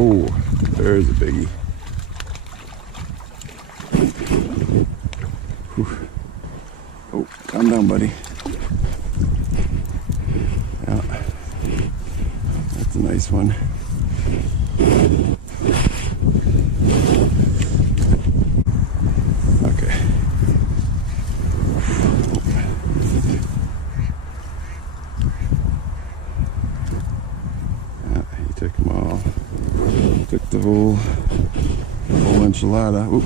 Oh, there's a biggie. Whew. Oh, calm down, buddy. Yeah, that's a nice one. Okay. Yeah, he took them all. Took the whole enchilada. Oop.